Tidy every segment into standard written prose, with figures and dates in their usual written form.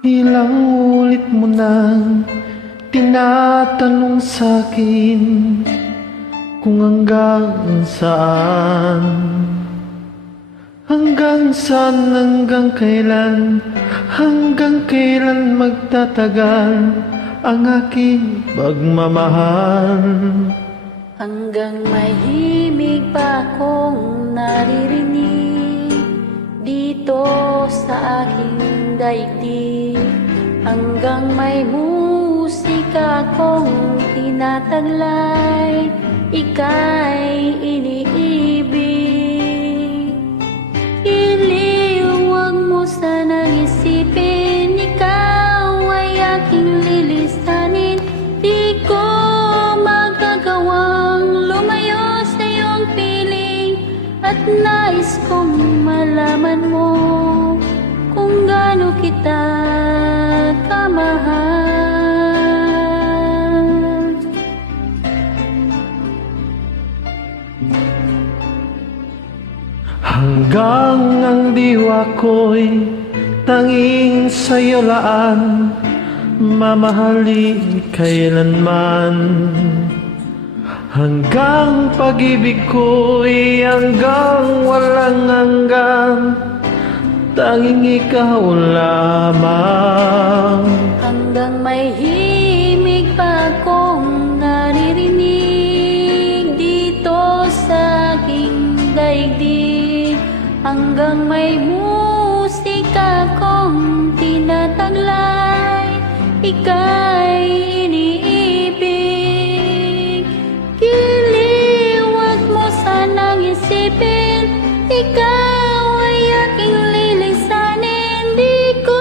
Ilang ulit mo nang tinatanong sa'kin kung hanggang saan. Hanggang saan, hanggang kailan magtatagal ang aking pagmamahal. Hanggang may himig pa akong naririnig dito sa aking daigdig. Hanggang may musika akong tinataglay, ika'y iniibig. Iliwag mo sanang isipin, ikaw ay aking lilisanin. Di ko magagawang lumayo sa iyong piling, at nais kong malaman mo kung gaano kita kamahal. Hanggang ang diwa ko'y tanging sa'yo laan, mamahalin kailanman. Hanggang pag-ibig ko'y hanggang walang hanggan, tanging ikaw lamang. Hanggang may himig pa akong naririnig dito sa aking daigdig. Hanggang may musika akong tinataglay, ika'y iniibig. Giliwag mo sanang isipin, ikaw ay aking lilisanin. Di ko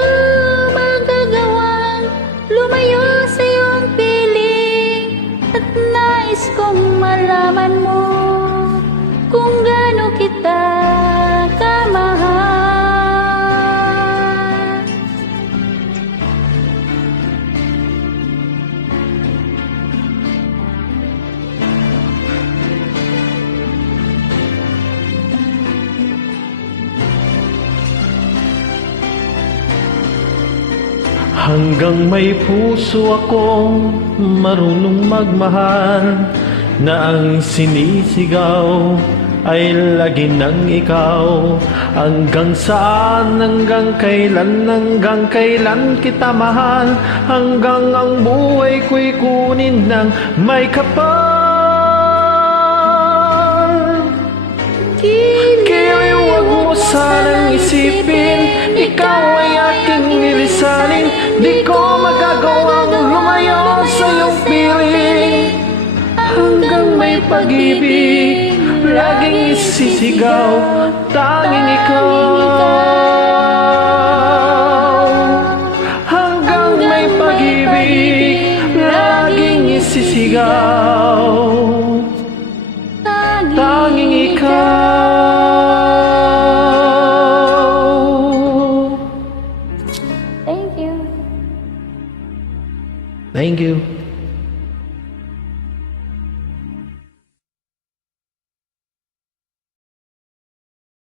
magagawang lumayo sa iyong piling, at nais kong malaman mo kung gaano kita kamahal. Hanggang may puso akong marunong magmahal, na ang sinisigaw ay lagi ng ikaw. Hanggang saan, hanggang kailan kita mahal, hanggang ang buhay ko'y kunin ng may kapal. Kaya huwag mo sanang isipin, ikaw ay aking nilisanin. Di ko magagawang lumayo sa iyong piling. Hanggang may pag-ibig laging isisigaw, tanging ikaw